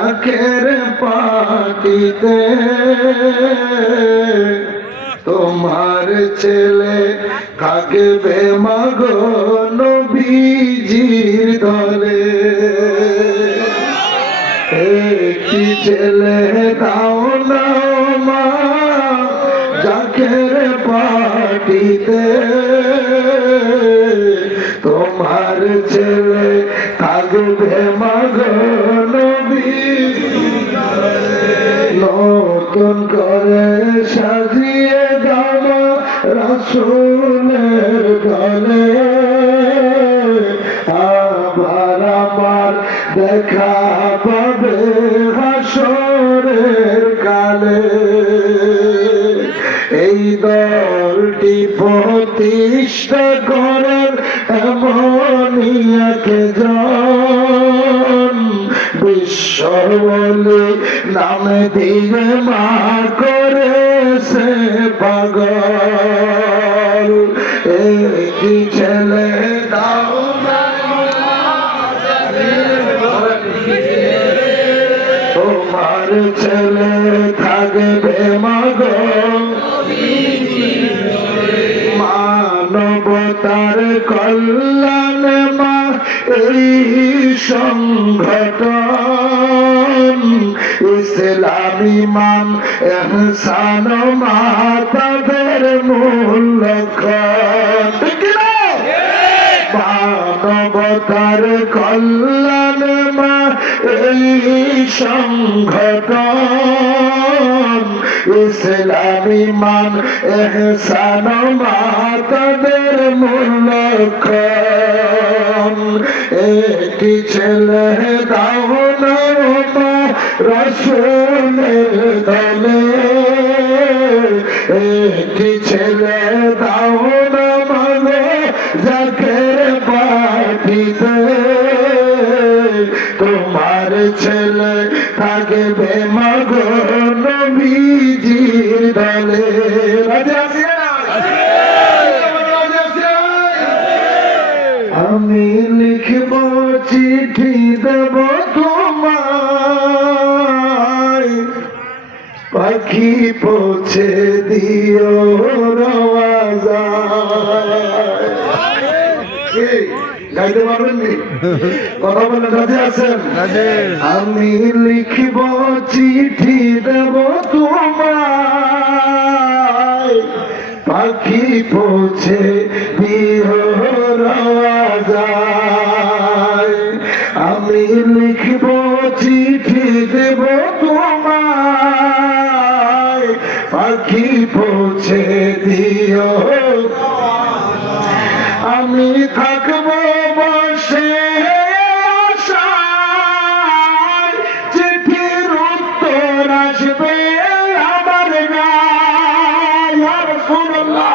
জাকের পাটিতে তোমার ছেলে থাকবে মাগো নবীজির দলে। একটি ছেলে দাও না মা জাকের পাটিতে তোমার ছেলে থাকবে মাগো নবীজির দলে। নতুন করে সাজিয়ে দাও রাসূলের গলে আবার আমার দেখা পাবে হাসরের কালে। এই দলটি প্রতিষ্ঠা করার এমনই একজন বিশ্ব বলে নামে দিয়ে মা করেছে পাগল। একটি ছেলে দাও তোমার ছেলে থাকবে মাগো মানবতার কল্যাণ মা এই সংগঠন ইসলামী মান ইহসান মা তাদের মূল লক্ষ্য। মানবতার কল্যাণ মা এই সংগঠন ইসলামী মান ইহসান মা তাদের মূল লক্ষ্য। একটি ছেলে দাও না মা রাসূলের দলে একটি ছেলে দাও না মাগো জাকের পাটিতে তোমার ছেলে থাকবে মাগো নবীজির দলে। আমি লিখব চিঠি দেব তোমায় পাখি পৌঁছে দিও রওয়াজায়। গাইতে পারবেন নি? কথা বলে রাজি আছেন? আমি লিখব চিঠি দেব তোমায় পাখি পৌঁছে দিও রওয়াজায়। আমি লিখব চিঠি দেব তোমায় পাখি পৌঁছে দিও। আমি থাকবো বসে আশায় চিঠির উত্তর আসবে আমার গায়ে। ইয়া রাসূলুল্লাহ